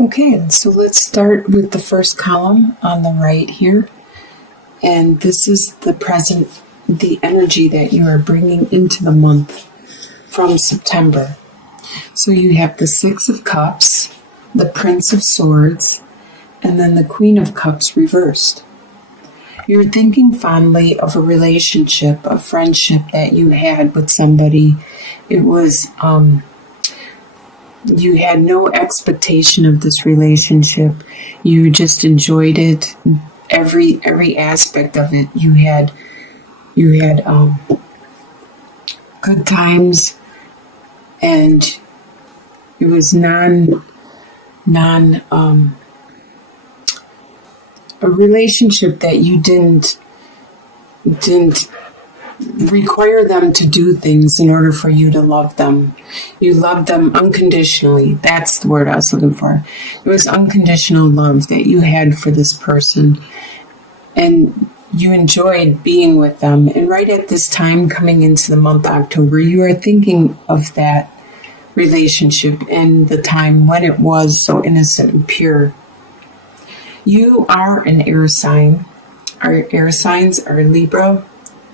Okay, so let's start with the first column on the right here. And this is the energy that you are bringing into the month from September. So you have the Six of Cups, the Prince of Swords, and then the Queen of Cups reversed. You're thinking fondly of a relationship, a friendship that you had with somebody. It was, you had no expectation of this relationship. You just enjoyed it, every aspect of it. You had good times, and it was a relationship that you didn't require them to do things in order for you to love them. You loved them unconditionally. That's the word I was looking for. It was unconditional love that you had for this person, and you enjoyed being with them. And right at this time, coming into the month October, you are thinking of that relationship and the time when it was so innocent and pure. You are an air sign. Our air signs are Libra,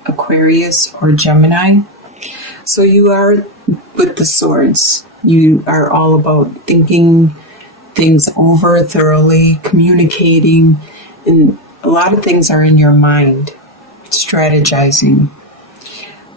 Aquarius, or Gemini. So you are with the swords. You are all about thinking things over thoroughly, communicating, and a lot of things are in your mind, strategizing.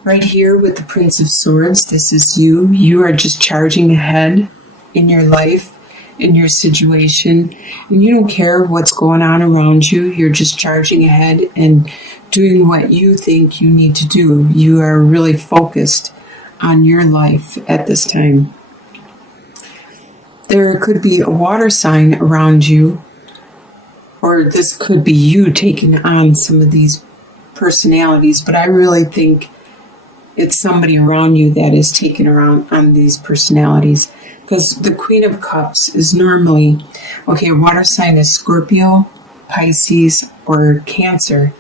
Right here with the Prince of Swords, this is you. You are just charging ahead in your life, in your situation, and you don't care what's going on around you. You're just charging ahead and doing what you think you need to do. You are really focused on your life at this time. There could be a water sign around you, or this could be you taking on some of these personalities, but I really think it's somebody around you that is taking around on these personalities, because the Queen of Cups is normally, a water sign is Scorpio, Pisces, or Cancer,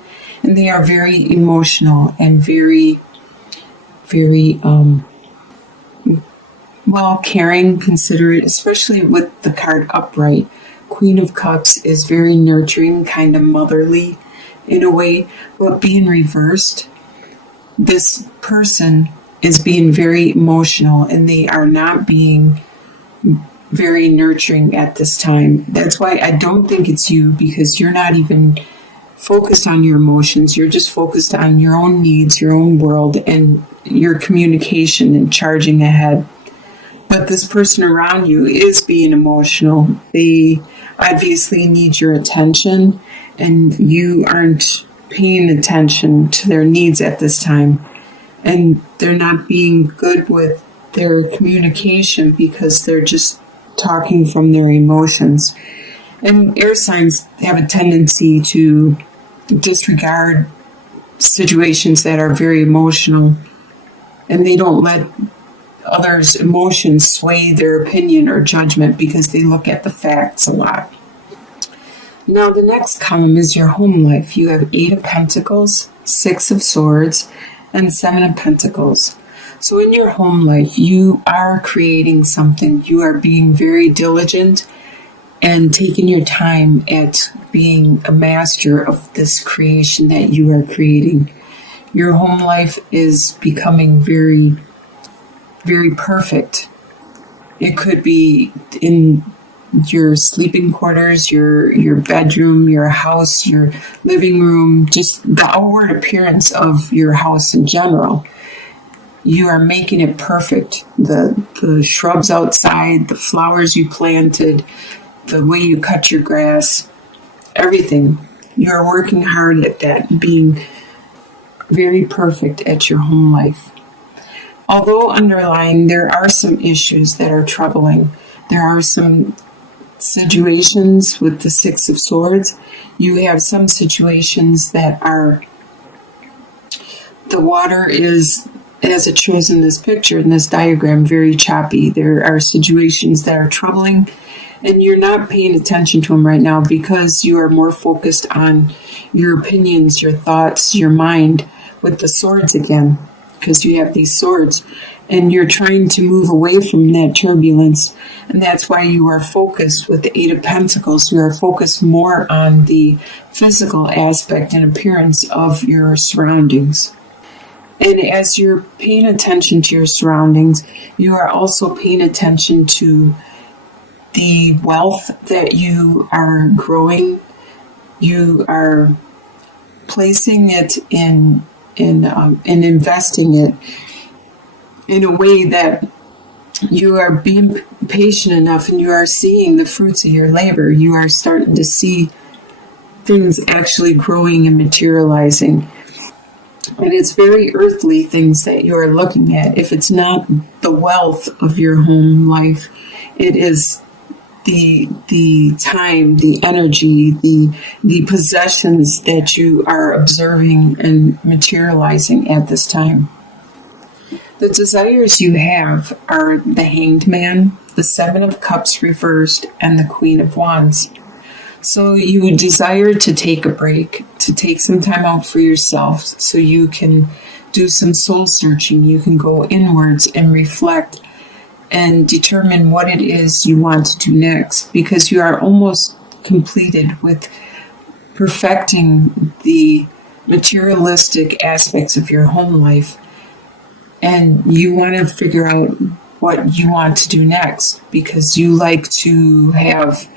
and they are very emotional and very, very, caring, considerate, especially with the card upright. Queen of Cups is very nurturing, kind of motherly in a way, but being reversed, this person is being very emotional and they are not being very nurturing at this time. That's why I don't think it's you, because you're not even focused on your emotions. You're just focused on your own needs, your own world, and your communication and charging ahead. But this person around you is being emotional. They obviously need your attention, and you aren't paying attention to their needs at this time. And they're not being good with their communication because they're just talking from their emotions. And air signs have a tendency to disregard situations that are very emotional, and they don't let others' emotions sway their opinion or judgment because they look at the facts a lot. Now the next column is your home life. You have 8 of Pentacles, 6 of Swords, and 7 of Pentacles. So in your home life, you are creating something. You are being very diligent and taking your time at being a master of this creation that you are creating. Your home life is becoming very, very perfect. It could be in your sleeping quarters, your bedroom, your house, your living room, just the outward appearance of your house in general. You are making it perfect. The shrubs outside, the flowers you planted, the way you cut your grass, everything. You are working hard at that, being very perfect at your home life. Although underlying, there are some issues that are troubling. There are some situations with the 6 of Swords. You have some situations that are, the water is, as it shows in this picture, in this diagram, very choppy. There are situations that are troubling, and you're not paying attention to them right now because you are more focused on your opinions, your thoughts, your mind, with the swords again, because you have these swords. and you're trying to move away from that turbulence. And that's why you are focused with the Eight of Pentacles. You are focused more on the physical aspect and appearance of your surroundings. And as you're paying attention to your surroundings, you are also paying attention to the wealth that you are growing. You are placing it in and investing it in a way that you are being patient enough, and you are seeing the fruits of your labor. You are starting to see things actually growing and materializing. And it's very earthly things that you are looking at. If it's not the wealth of your home life, it is the time, the energy, the possessions that you are observing and materializing at this time. The desires you have are the Hanged Man, the Seven of Cups reversed, and the Queen of Wands. So you desire to take a break, to take some time out for yourself so you can do some soul searching. You can go inwards and reflect and determine what it is you want to do next, because you are almost completed with perfecting the materialistic aspects of your home life. And you want to figure out what you want to do next, because you like to have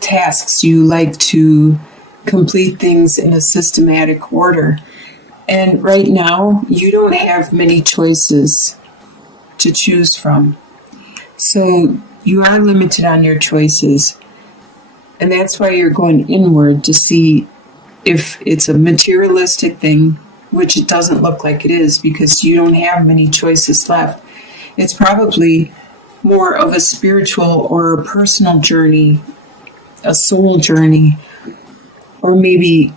tasks. You like to complete things in a systematic order. And right now, you don't have many choices to choose from. So you are limited on your choices. And that's why you're going inward to see if it's a materialistic thing, which it doesn't look like it is, because you don't have many choices left. It's probably more of a spiritual or a personal journey, a soul journey, or maybe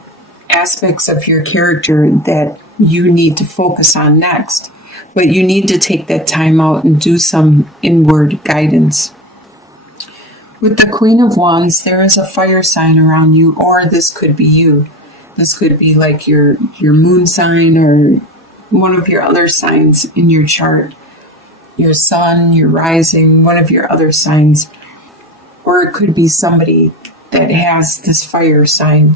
aspects of your character that you need to focus on next. But you need to take that time out and do some inward guidance. With the Queen of Wands, there is a fire sign around you, or this could be you. This could be like your moon sign or one of your other signs in your chart. Your sun, your rising, one of your other signs. Or it could be somebody that has this fire sign,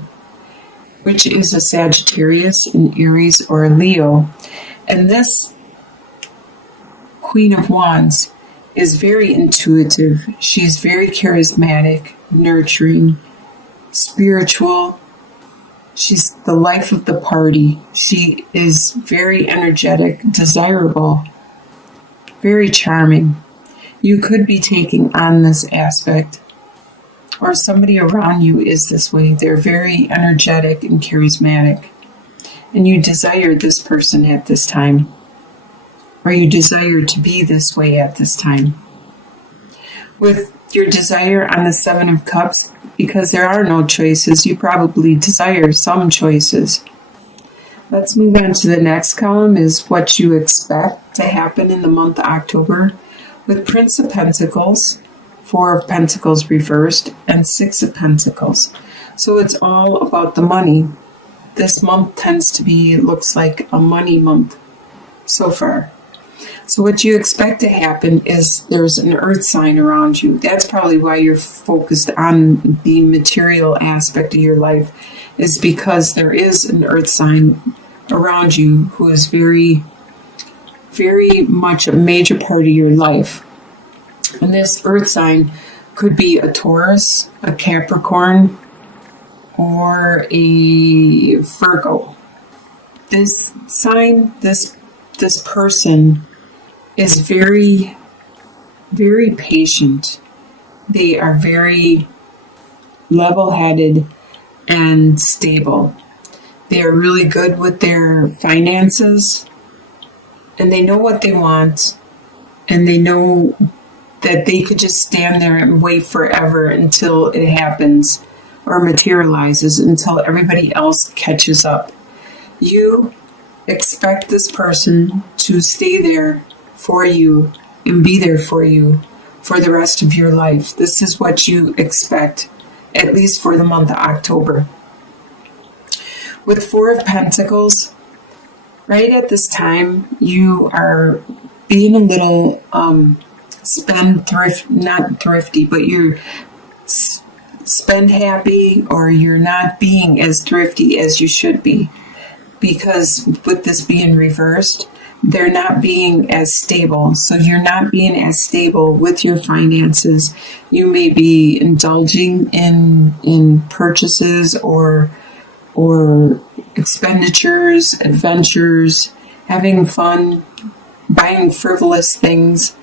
which is a Sagittarius, an Aries, or a Leo. And this Queen of Wands is very intuitive. She's very charismatic, nurturing, spiritual. She's the life of the party. She is very energetic, desirable, very charming. You could be taking on this aspect, or somebody around you is this way. They're very energetic and charismatic, and you desire this person at this time, or you desire to be this way at this time. With your desire on the Seven of Cups, because there are no choices, you probably desire some choices. Let's move on to the next column, is what you expect to happen in the month of October. With Prince of Pentacles, Four of Pentacles reversed, and Six of Pentacles. So it's all about the money. This month tends to be, looks like a money month so far. So what you expect to happen is there's an earth sign around you. That's probably why you're focused on the material aspect of your life, is because there is an earth sign around you who is very, very much a major part of your life. And this earth sign could be a Taurus, a Capricorn, or a Virgo. This sign, this person is very, very patient. They are very level-headed and stable. They are really good with their finances, and they know what they want, and they know that they could just stand there and wait forever until it happens or materializes, until everybody else catches up. You expect this person to stay there for you and be there for you for the rest of your life. This is what you expect, at least for the month of October. With Four of Pentacles, Right at this time, you are being a little not thrifty, but you're spend happy, or you're not being as thrifty as you should be. Because with this being reversed, they're not being as stable. So you're not being as stable with your finances. You may be indulging in purchases or expenditures, adventures, having fun, buying frivolous things.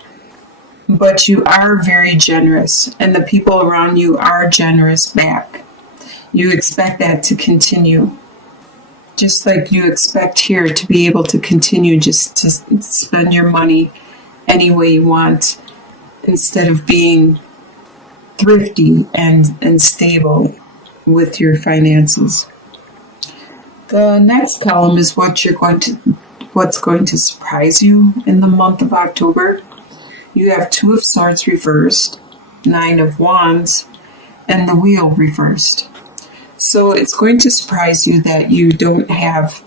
But you are very generous, and the people around you are generous back. You expect that to continue. Just like you expect here to be able to continue just to spend your money any way you want, instead of being thrifty and stable with your finances. The next column is what's going to surprise you in the month of October. You have Two of Swords reversed, Nine of Wands, and the Wheel reversed. So it's going to surprise you that you don't have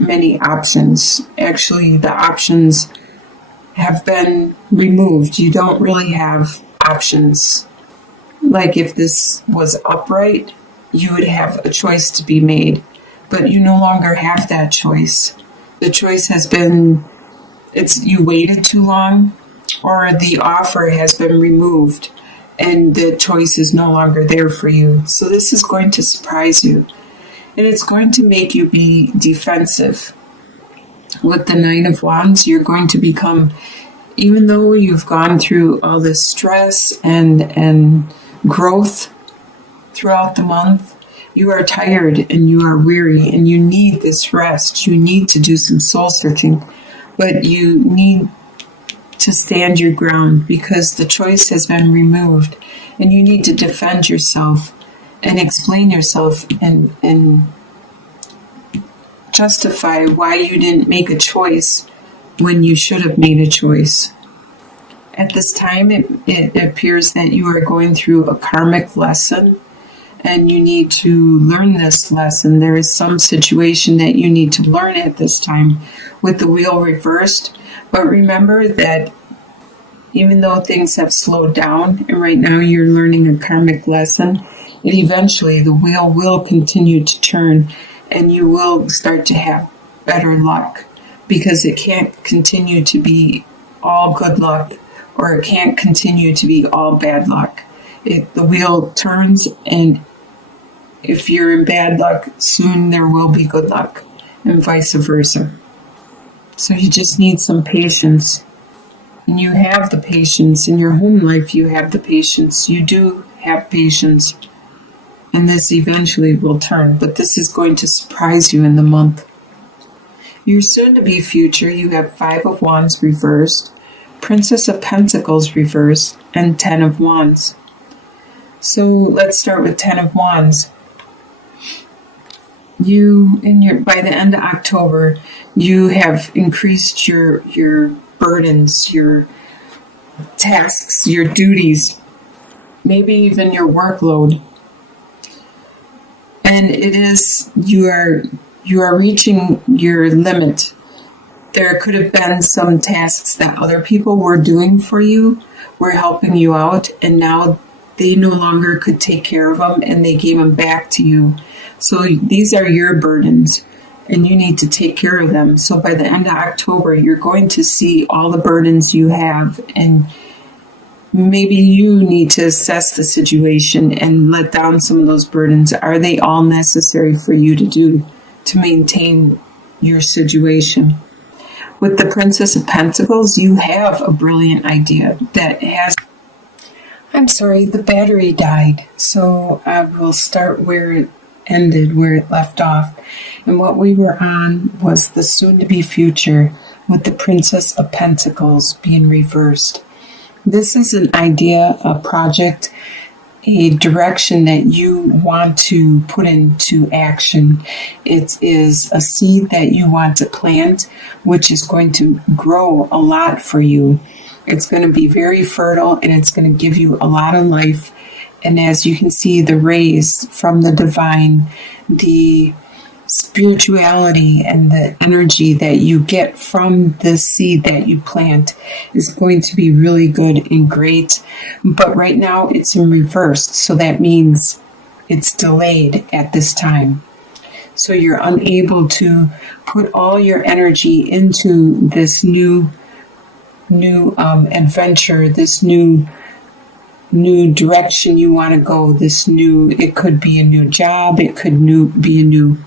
many options. Actually, the options have been removed. You don't really have options. Like if this was upright, you would have a choice to be made. But you no longer have that choice. The choice has been, you waited too long, or the offer has been removed and the choice is no longer there for you. So this is going to surprise you, and it's going to make you be defensive. With the Nine of Wands, you're going to become, even though you've gone through all this stress and growth throughout the month, you are tired and you are weary and you need this rest. You need to do some soul searching, but you need to stand your ground because the choice has been removed, and you need to defend yourself and explain yourself and justify why you didn't make a choice when you should have made a choice. At this time, it appears that you are going through a karmic lesson, and you need to learn this lesson. There is some situation that you need to learn at this time with the Wheel reversed. But remember that even though things have slowed down and right now you're learning a karmic lesson, and eventually the wheel will continue to turn and you will start to have better luck, because it can't continue to be all good luck, or it can't continue to be all bad luck. The wheel turns, and if you're in bad luck, soon there will be good luck, and vice versa. So you just need some patience. And you have the patience in your home life. You have the patience. You do have patience. And this eventually will turn. But this is going to surprise you in the month. Your soon-to-be future, you have Five of Wands reversed, Princess of Pentacles reversed, and Ten of Wands. So let's start with Ten of Wands. By the end of October, you have increased your burdens, your tasks, your duties, maybe even your workload. And you are reaching your limit. There could have been some tasks that other people were doing for you, were helping you out, and now they no longer could take care of them and they gave them back to you. So these are your burdens, and you need to take care of them. So by the end of October, you're going to see all the burdens you have, and maybe you need to assess the situation and let down some of those burdens. Are they all necessary for you to do to maintain your situation? With the Princess of Pentacles, you have a brilliant idea that has... I'm sorry, the battery died. So I will start where it ended, where it left off. And what we were on was the soon-to-be future with the Princess of Pentacles being reversed. This is an idea, a project, a direction that you want to put into action. It is a seed that you want to plant, which is going to grow a lot for you. It's going to be very fertile, and it's going to give you a lot of life. And as you can see, the rays from the divine, the spirituality and the energy that you get from the seed that you plant is going to be really good and great. But right now it's in reverse, so that means it's delayed at this time. So you're unable to put all your energy into this new adventure, this new direction you want to go, it could be a new job, it could be a new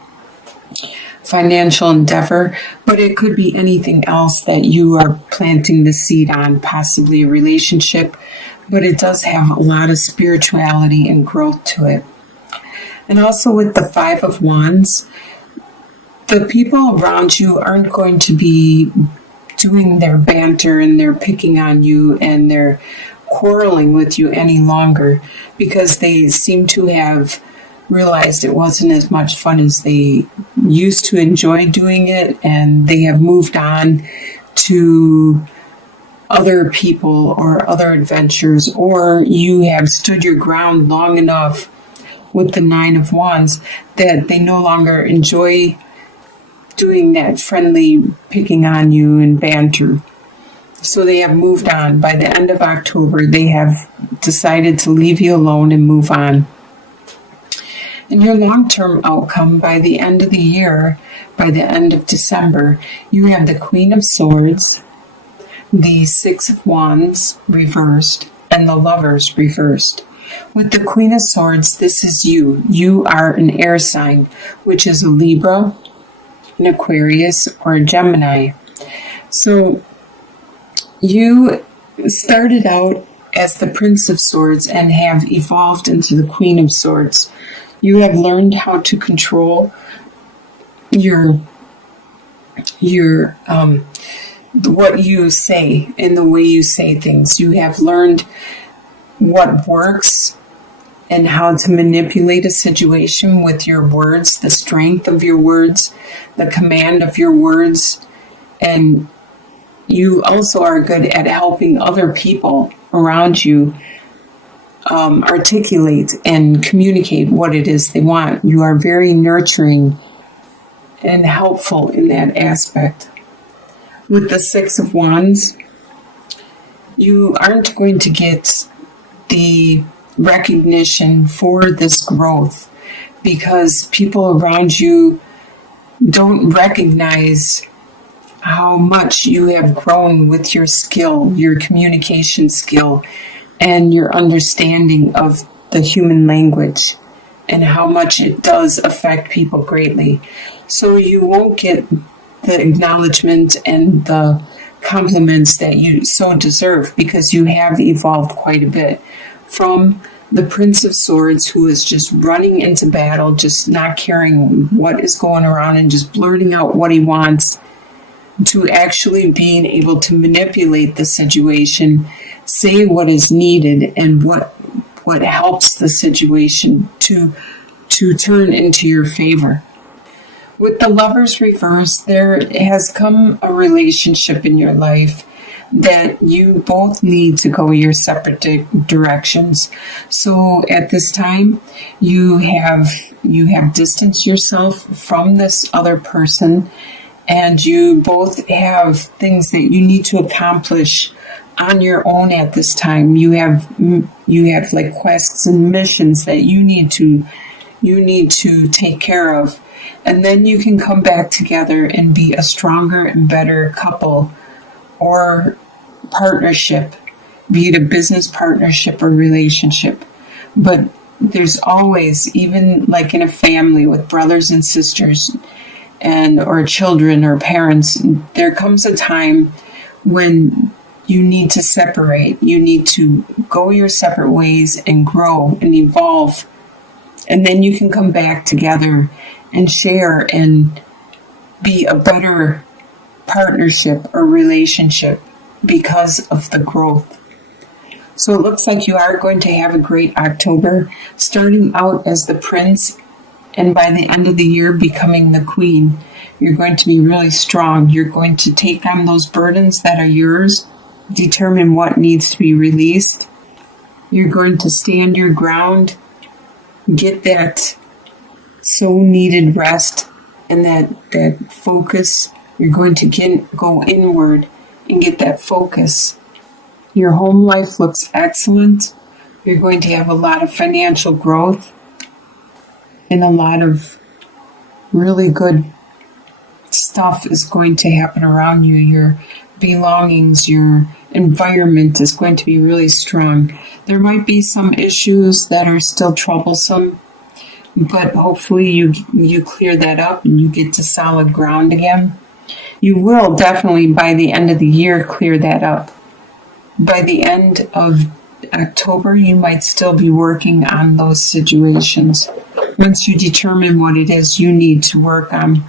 financial endeavor, but it could be anything else that you are planting the seed on, possibly a relationship, but it does have a lot of spirituality and growth to it. And also with the Five of Wands, the people around you aren't going to be doing their banter and they're picking on you and they're quarreling with you any longer, because they seem to have realized it wasn't as much fun as they used to enjoy doing it, and they have moved on to other people or other adventures, or you have stood your ground long enough with the Nine of Wands that they no longer enjoy doing that friendly picking on you and banter. So they have moved on. By the end of October, they have decided to leave you alone and move on. And your long-term outcome by the end of the year, by the end of December, you have the Queen of Swords, the Six of Wands reversed, and the Lovers reversed. With the Queen of Swords, this is you. You are an air sign, which is a Libra, an Aquarius, or a Gemini. So you started out as the Prince of Swords and have evolved into the Queen of Swords. You have learned how to control your what you say and the way you say things. You have learned what works and how to manipulate a situation with your words, the strength of your words, the command of your words, and you also are good at helping other people around you articulate and communicate what it is they want. You are very nurturing and helpful in that aspect. With the Six of Wands, you aren't going to get the recognition for this growth because people around you don't recognize how much you have grown with your skill, your communication skill, and your understanding of the human language and how much it does affect people greatly. So you won't get the acknowledgement and the compliments that you so deserve because you have evolved quite a bit from the Prince of Swords, who is just running into battle, just not caring what is going around and just blurting out what he wants, to actually being able to manipulate the situation, say what is needed and what helps the situation to turn into your favor. With the Lovers reverse, there has come a relationship in your life that you both need to go your separate directions. So at this time, you have distanced yourself from this other person, and you both have things that you need to accomplish on your own at this time. You have like quests and missions that you need to take care of. And then you can come back together and be a stronger and better couple or partnership, be it a business partnership or relationship. But there's always, even like in a family with brothers and sisters or children or parents, there comes a time when you need to separate. You need to go your separate ways and grow and evolve. And then you can come back together and share and be a better partnership or relationship because of the growth. So it looks like you are going to have a great October, starting out as the prince, and by the end of the year becoming the queen. You're going to be really strong. You're going to take on those burdens that are yours, determine what needs to be released. You're going to stand your ground, get that so needed rest, and that focus. You're going to go inward and get that focus. Your home life looks excellent. You're going to have a lot of financial growth and a lot of really good stuff is going to happen around you. Your belongings, your environment is going to be really strong. There might be some issues that are still troublesome, but hopefully you clear that up and you get to solid ground again. You will definitely, by the end of the year, clear that up. By the end of October, you might still be working on those situations. Once you determine what it is you need to work on.